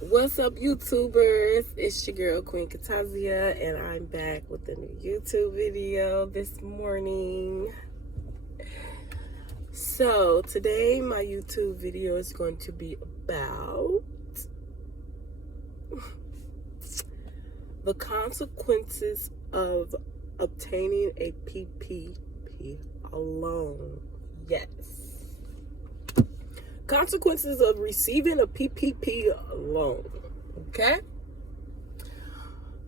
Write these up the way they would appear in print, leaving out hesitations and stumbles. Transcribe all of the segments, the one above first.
What's up, YouTubers? It's your girl, Queen Katazia, and I'm back with a new YouTube video this morning. So, today my YouTube video is going to be about the consequences of obtaining a PPP loan. Yes. Consequences of receiving a PPP loan. Okay?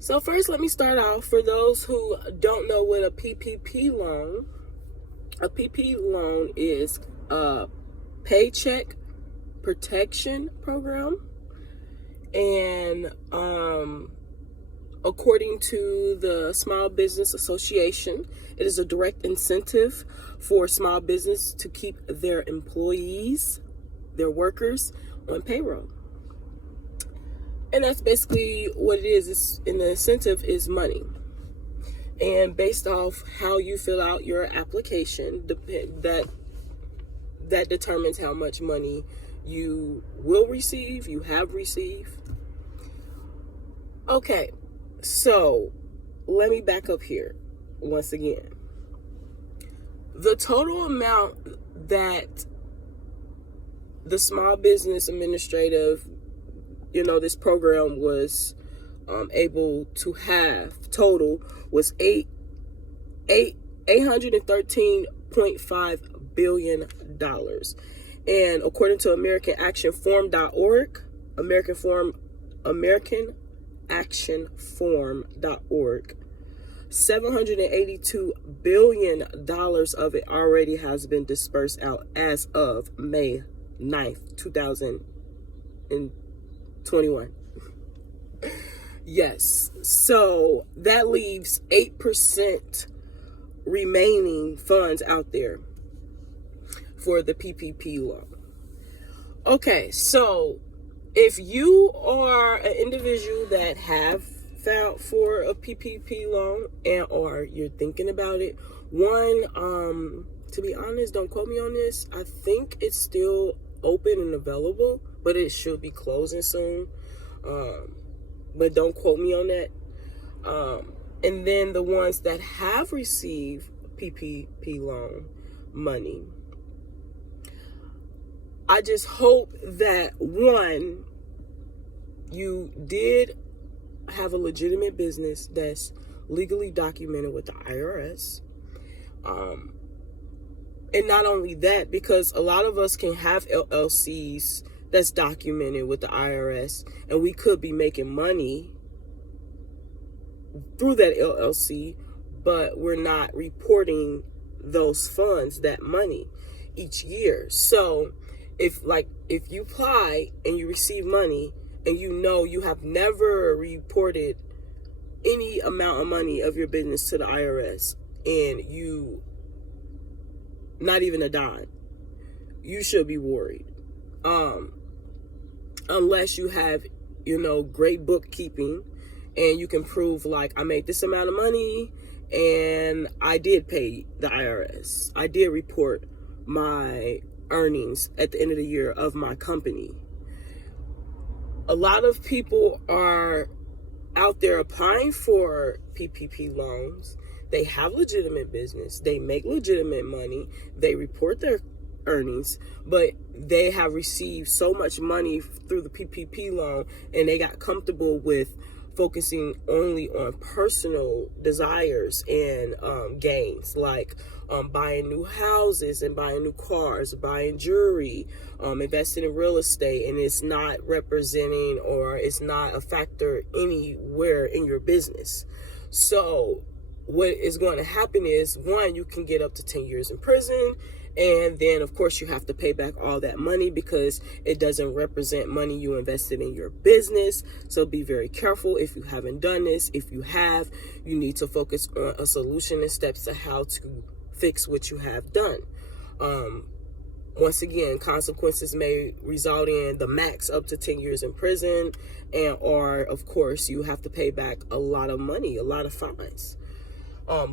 So first, let me start off. For those who don't know what a PPP loan is a paycheck protection program. And according to the Small Business Association, it is a direct incentive for small business to keep their employees, their workers, on payroll. And that's basically what it is. And the incentive is money. And based off how you fill out your application, that determines how much money you will receive, you have received. Okay, so let me back up here once again. The total amount that the Small Business Administrative, this program was able to have total was $813.5 billion. And according to AmericanActionForm.org, AmericanActionForm.org, $782 billion of it already has been dispersed out as of May 9th, 2021. Yes, so that leaves 8% remaining funds out there for the PPP loan. Okay, so if you are an individual that have filed for a PPP loan or you're thinking about it, to be honest, don't quote me on this. I think it's still open and available, but it should be closing soon. But don't quote me on that. And then the ones that have received PPP loan money, I just hope that one, you did have a legitimate business that's legally documented with the IRS. And not only that, because a lot of us can have LLCs that's documented with the IRS, and we could be making money through that LLC, but we're not reporting those funds, that money, each year. So if you apply and you receive money and you have never reported any amount of money of your business to the IRS, and you not even a dime, you should be worried. Unless you have, great bookkeeping and you can prove, like, I made this amount of money and I did pay the IRS. I did report my earnings at the end of the year of my company. A lot of people are out there applying for PPP loans. They have legitimate business. They make legitimate money. They report their earnings, but they have received so much money through the PPP loan, and they got comfortable with focusing only on personal desires and gains, like buying new houses and buying new cars, buying jewelry, investing in real estate, and it's not representing or it's not a factor anywhere in your business. So what is going to happen is, one, you can get up to 10 years in prison. And then, of course, you have to pay back all that money because it doesn't represent money you invested in your business. So be very careful if you haven't done this. If you have, you need to focus on a solution and steps to how to fix what you have done. Once again, consequences may result in the max up to 10 years in prison, or, of course, you have to pay back a lot of money, a lot of fines.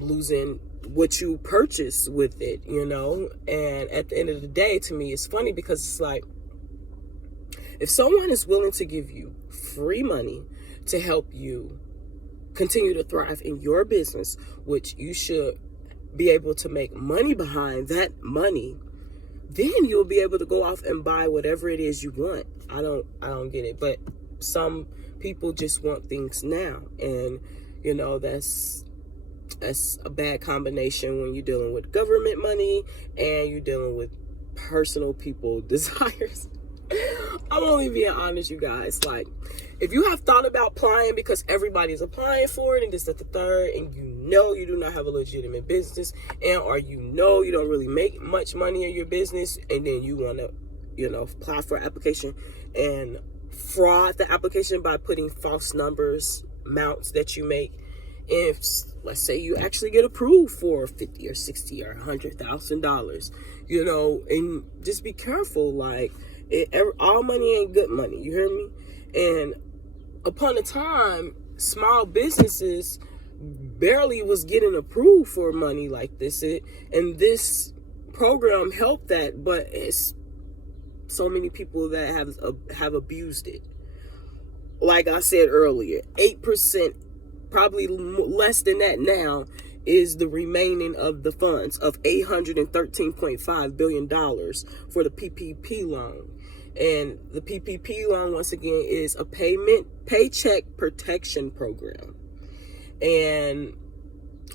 Losing what you purchased with it, And at the end of the day, to me, it's funny because it's like, If someone is willing to give you free money to help you continue to thrive in your business, which you should be able to make money behind that money, then you'll be able to go off and buy whatever it is you want. I don't get it. But some people just want things now. And, you know, that's a bad combination when you're dealing with government money and you're dealing with personal people desires. I'm only being honest, you guys. Like, if you have thought about applying because everybody's applying for it and this, that, the third, and you know you do not have a legitimate business, and or you know you don't really make much money in your business, and then you want to, you know, apply for an application and fraud the application by putting false numbers, amounts that you make. If, let's say, you actually get approved for $50 or $60 or $100,000, you know, and just be careful. Like, all money ain't good money. You hear me? And upon a time, small businesses barely was getting approved for money like this. And this program helped that, but it's so many people that have abused it. Like I said earlier, 8%, probably less than that now, is the remaining of the funds of $813.5 billion for the PPP loan. And the PPP loan, once again, is a paycheck protection program. And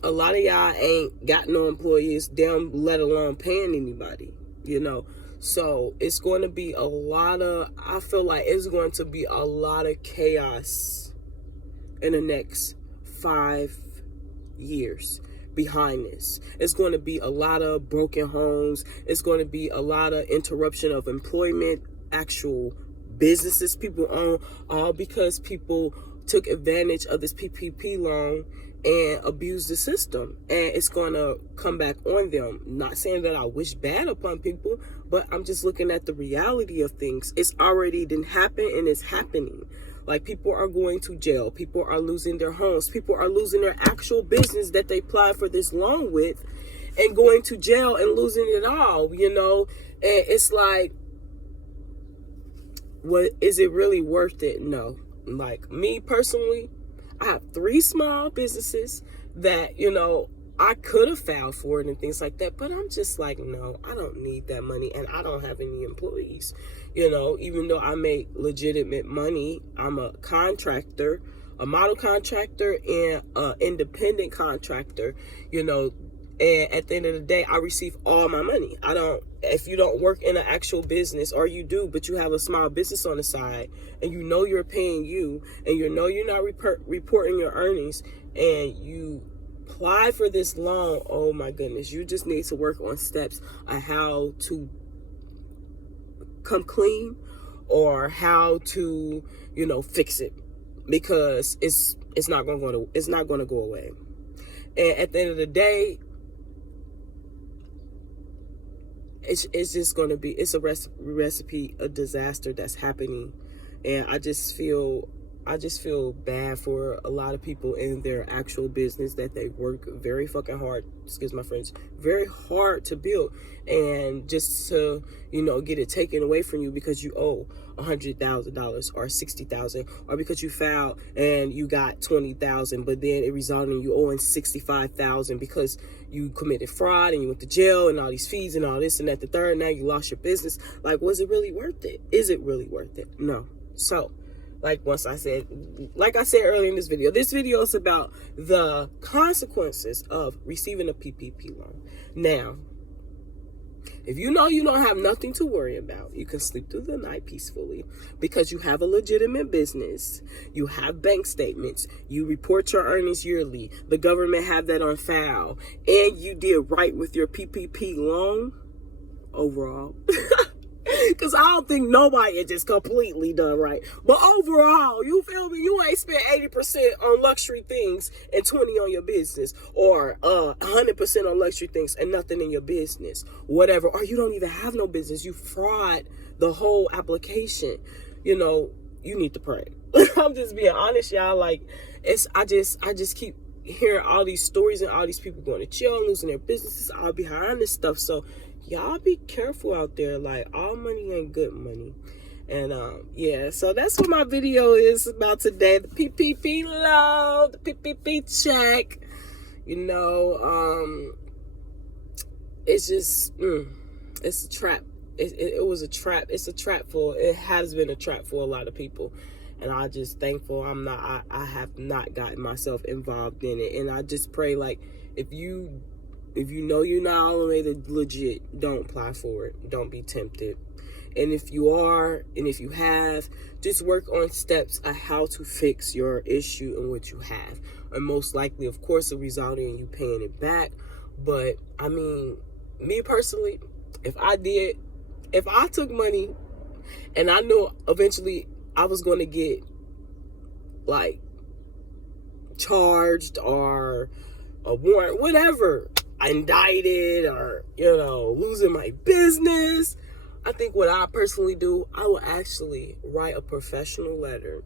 a lot of y'all ain't got no employees, damn, let alone paying anybody, you know. So it's going to be I feel like it's going to be a lot of chaos in the next 5 years behind this. It's going to be a lot of broken homes. It's going to be a lot of interruption of employment, actual businesses people own, all because people took advantage of this PPP loan and abused the system. And it's going to come back on them. Not saying that I wish bad upon people, but I'm just looking at the reality of things. It's already didn't happen, and it's happening. Like, people are going to jail. People are losing their homes. People are losing their actual business that they applied for this loan with and going to jail and losing it all, you know. And it's like, what is it really worth it? No. Like, me personally, I have 3 small businesses that, you know, I could have filed for it and things like that, but I'm just like, no, I don't need that money, and I don't have any employees. You know, even though I make legitimate money, I'm a contractor, a model contractor, and an independent contractor, you know. And at the end of the day, I receive all my money. If you don't work in an actual business, or you do, but you have a small business on the side, and you know you're paying you, and you know you're not reporting your earnings, and you apply for this loan, oh my goodness, you just need to work on steps on how to come clean, or how to, you know, fix it, because it's not going to go away. And at the end of the day, it's just going to be, it's a recipe of disaster that's happening. And I just feel bad for a lot of people in their actual business that they work very fucking hard, excuse my French, very hard to build, and just to, you know, get it taken away from you because you owe $100,000 or $60,000, or because you filed and you got $20,000, but then it resulted in you owing $65,000 because you committed fraud and you went to jail and all these fees and all this and that, the third. Now you lost your business. Like, was it really worth it? Is it really worth it? No. So, like I said earlier in this video is about the consequences of receiving a PPP loan. Now, if you know you don't have nothing to worry about, you can sleep through the night peacefully because you have a legitimate business, you have bank statements, you report your earnings yearly, the government have that on file, and you did right with your PPP loan overall. Because I don't think nobody is just completely done right. But overall, you feel me? You ain't spent 80% on luxury things and 20 on your business. Or 100% on luxury things and nothing in your business. Whatever. Or you don't even have no business. You fraud the whole application. You know, you need to pray. I'm just being honest, y'all. Like, I just keep hearing all these stories and all these people going to jail and losing their businesses all behind this stuff. So y'all be careful out there. Like, all money ain't good money. And yeah, so that's what my video is about today. The PPP loan, the PPP check. You know, it's just it's a trap. It was a trap. It's a trap for, it has been a trap for a lot of people, and I just thankful I have not gotten myself involved in it. And I just pray, like, if you know you're not all the way to legit, don't apply for it. Don't be tempted. And if you are, and if you have, just work on steps on how to fix your issue and what you have. And most likely, of course, it result in you paying it back. But I mean, me personally, if I took money and I knew eventually I was going to get, like, charged or a warrant, whatever, indicted, or, you know, losing my business, I think what I personally do, I will actually write a professional letter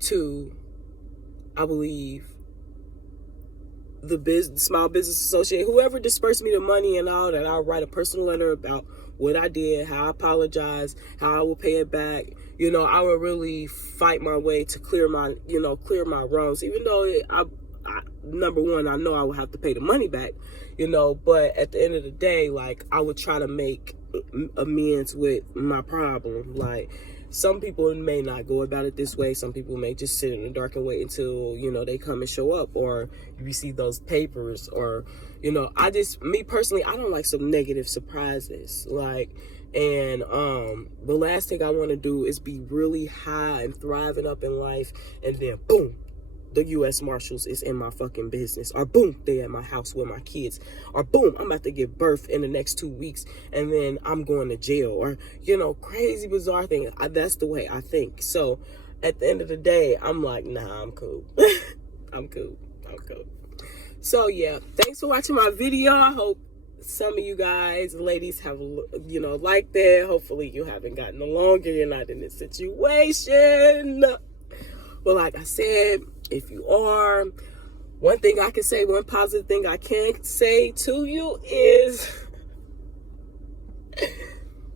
to, I believe, the Small Business Association, whoever dispersed me the money and all that. I'll write a personal letter about what I did, how I apologize, how I will pay it back. You know, I will really fight my way to clear my wrongs, even though number one, I know I will have to pay the money back, you know, but at the end of the day, like, I would try to make amends with my problem. Like, some people may not go about it this way. Some people may just sit in the dark and wait until, you know, they come and show up, or you receive those papers, or, you know, me personally, I don't like some negative surprises. Like, and the last thing I want to do is be really high and thriving up in life, and then boom, the U.S. Marshals is in my fucking business, or boom, they at my house with my kids, or boom, I'm about to give birth in the next 2 weeks, and then I'm going to jail, or, you know, crazy, bizarre thing. That's the way I think. So at the end of the day, I'm like, nah, I'm cool. I'm cool. So yeah, thanks for watching my video. I hope some of you guys, ladies, have, you know, liked it. Hopefully you haven't gotten along and you're not in this situation. But like I said, if you are, one thing I can say, one positive thing I can say to you is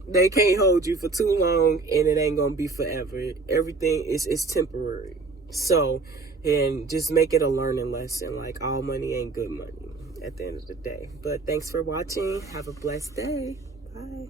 they can't hold you for too long, and it ain't gonna be forever. Everything is temporary. So, and just make it a learning lesson. Like, all money ain't good money at the end of the day. But thanks for watching. Have a blessed day. Bye.